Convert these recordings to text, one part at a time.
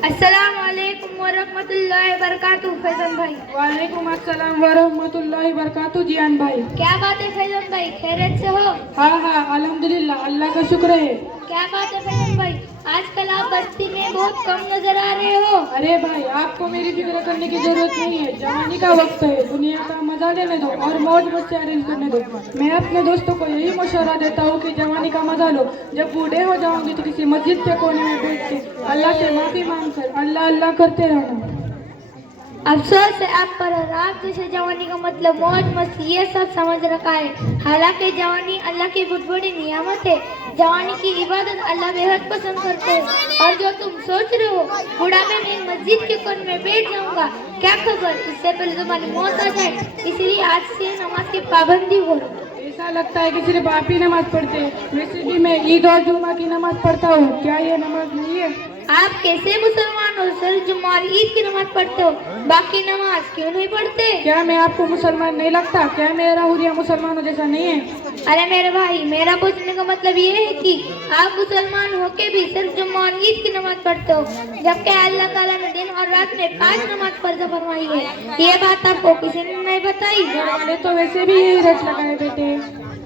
अस्सलाम वालेकुम वरहमतुल्लाहि वबरकातुहू। फैजन भाई। वालेकुम अस्सलाम वरहमतुल्लाहि वबरकातुहू। जियान भाई, क्या बात है फैजन भाई, खैरियत से हो? हाँ हाँ अल्हम्दुलिल्लाह, अल्लाह का शुक्र है। क्या बात है फैजन भाई, आजकल आप बस्ती में बहुत कम नजर आ रहे हो। अरे भाई, आपको मेरी फिक्र करने की जरूरत नहीं है। जवानी का वक्त है, दुनिया का मजा लेने दो और मौज मस्ती अरेंज करने दो। मैं अपने दोस्तों को यही मशवरा देता हूँ कि जवानी का मजा लो। जब बूढ़े हो जाओगे तो किसी मस्जिद के कोने में बैठ के अल्लाह से माफी मांग कर अल्लाह अल्लाह करते रहना। अफसोस है आप पर, और आप जैसे जवानी का मतलब मौज मस्ती ये सब समझ रखा है। हालांकि जवानी अल्लाह की बहुत बड़ी नियामत है। जवानी की इबादत अल्लाह बेहद पसंद करते हैं। और जो तुम सोच रहे हो बुढ़ापे में मस्जिद के कोने में बैठ जाऊंगा, क्या खबर, इससे पहले तुम्हारी मौत आ जाए। इसलिए आज से नमाज की पाबंदी करो। ऐसा लगता है कि सिर्फ आप ही नमाज पढ़ते हैं। वैसे भी मैं ईद और जुम्मा की नमाज पढ़ता हूँ। क्या ये नमाज नहीं है? आप कैसे मुसलमान हो, सिर्फ जुम्मा और ईद की नमाज पढ़ते हो, बाकी नमाज क्यों नहीं पढ़ते? क्या मैं आपको मुसलमान नहीं लगता? क्या मेरा हुलिया मुसलमानों जैसा नहीं है? अरे मेरे भाई, मेरा पूछने का मतलब ये है कि आप मुसलमान होके भी सिर्फ जुम्मा और ईद की नमाज पढ़ते हो, जबकि अल्लाह ताला ने दिन और रात में 5 नमाज फर्ज फरमाई है। ये बात आपको किसी ने नहीं बताई? वाले तो वैसे भी यही रट लगाए बेटे।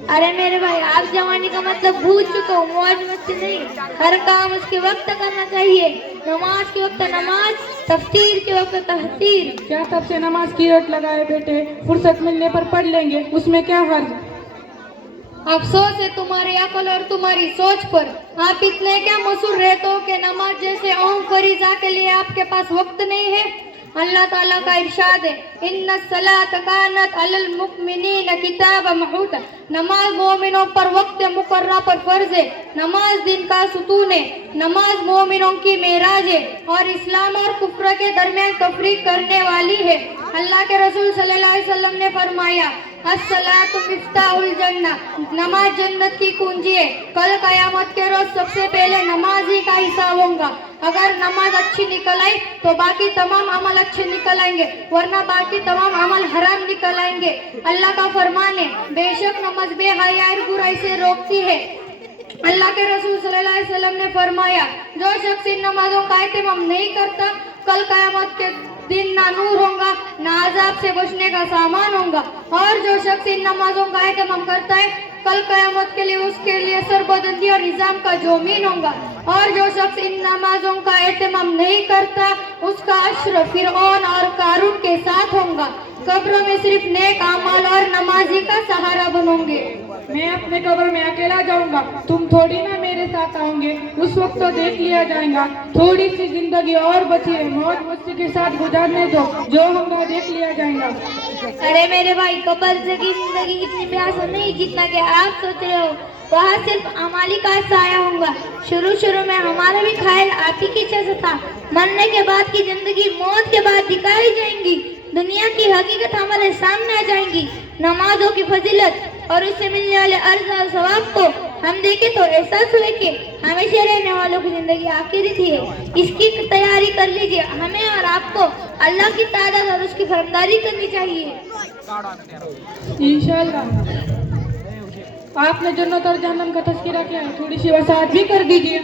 अरे मेरे भाई, आप जवानी का मतलब भूल चुके हो। मौज मस्ती नहीं, हर काम उसके वक्त करना चाहिए। नमाज के वक्त नमाज, तफ्तीर के वक्त तहतीर। क्या तब से नमाज की रट लगाए बेटे? फुर्सत मिलने पर पढ़ लेंगे, उसमें क्या हर्ज। अफसोस है तुम्हारे अकल और तुम्हारी सोच पर। आप इतने क्या मशहूर रहते हो कि नमाज जैसे अहम फरीजा के लिए आपके पास वक्त नहीं है। अल्लाह ताला का इरशाद है, इन्ना सलात कानत अलल मुमिनीन किताब मऊक़ूता। नमाज मोमिनों पर वक्त मुकर्रर पर फर्ज है। नमाज दिन का सुतून है। नमाज मोमिनों की मेराज है और इस्लाम और कुफ्र के दरमियान तफरीक करने वाली है। अल्लाह के रसूल सल्लल्लाहु अलैहि वसल्लम ने फरमाया, अस्सलातु मिफ्ताहुल जन्नह, नमाज जन्नत की कुंजी है। कल कयामत के रोज सबसे पहले नमाज ही का हिसाब होगा। अगर नमाज अच्छी निकल आई तो बाकी तमाम अमल अच्छे निकल आएंगे, वरना बाकी तमाम अमल हराम निकल आएंगे। अल्लाह का फरमान है, बेशक नमाज बेहयाई और बुराई से रोकती है। अल्लाह के रसूल सल्लल्लाहु अलैहि वसल्लम ने फरमाया, जो शख्स इन नमाजों का एहतमाम नहीं करता, कल कयामत के दिन ना नूर होगा ना अजाब से बचने का सामान होगा। और जो शख्स इन नमाजों का एहतमाम करता है, कल कयामत के लिए उसके लिए सरबदंदी और निजाम का जोमीन होगा। और जो शख्स इन नमाजों का एहतमाम नहीं करता, उसका अश्र फिरौन और कारून के साथ होगा। कब्र में सिर्फ नेक अमाल और नमाजी का सहारा बनोगे। मैं अपने कब्र में अकेला जाऊंगा, तुम थोड़ी ना मेरे साथ आओगे। उस वक्त तो देख लिया जाएगा। थोड़ी सी जिंदगी और बची है, मौज मस्ती के साथ गुजारने दो, जो होगा देख लिया जाएगा। अरे मेरे भाई, कब्र की जिंदगी इतनी भी आसान नहीं जितना कि आप सोच रहे हो। वहाँ सिर्फ अमाली का साया होगा। शुरू में हमारा भी ख्याल आप ही की जैसा था। मरने के बाद की जिंदगी मौत के बाद दिखाई जाएंगी। दुनिया की हकीकत हमारे सामने आ जाएंगी। नमाजों की फजीलत और उससे मिलने वाले अर्ज और सवाब को हम देखें तो एहसास हुए कि हमेशा रहने वालों की जिंदगी आखिरी थी है। इसकी तैयारी कर लीजिए। हमें और आपको अल्लाह की तादाद और उसकी फरमाबरदारी करनी चाहिए। इंशाल्लाह। आपने जन्नत और जहन्नम का तज़किरा किया है, थोड़ी सी वसात भी कर दीजिए।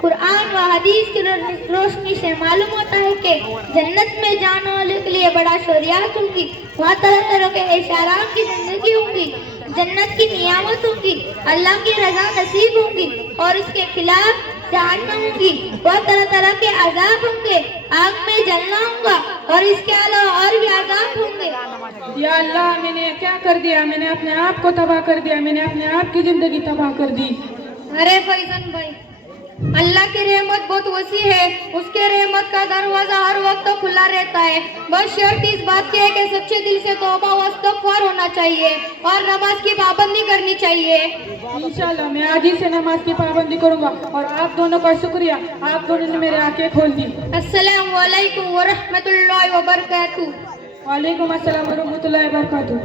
कुरान व हदीस की रोशनी से मालूम होता है कि जन्नत में जाने वालों के लिए बड़ा शरियात होगी। वहाँ तरह तरह के ऐशाराम की जिंदगी होगी। जन्नत की नियामत होगी, अल्लाह की रजा नसीब होगी और इसके खिलाफ जहन्नम होगी। वह तरह तरह के अजाब होंगे, आग में जलना होगा और इसके अलावा और भी अजाब होंगे। या अल्लाह, मैंने क्या कर दिया? मैंने अपने आप को तबाह कर दिया। मैंने अपने आप की जिंदगी तबाह कर दी। अरे फैजन भाई, अल्लाह की रहमत बहुत वसी है। उसके रहमत का दरवाजा हर वक्त खुला रहता है। बस शर्त इस बात की है कि सच्चे दिल से तौबा व इस्तग़फ़ार होना चाहिए और नमाज की पाबंदी करनी चाहिए। इंशाल्लाह मैं आज ही से नमाज की पाबंदी करूंगा। और आप दोनों का शुक्रिया, आप दोनों ने मेरे आंखें खोल दी। अस्सलाम वालेकुम व रहमतुल्लाहि व बरकातुहू। वालेकुम अस्सलाम व रहमतुल्लाहि व बरकातुहू।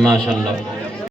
माशाअल्लाह।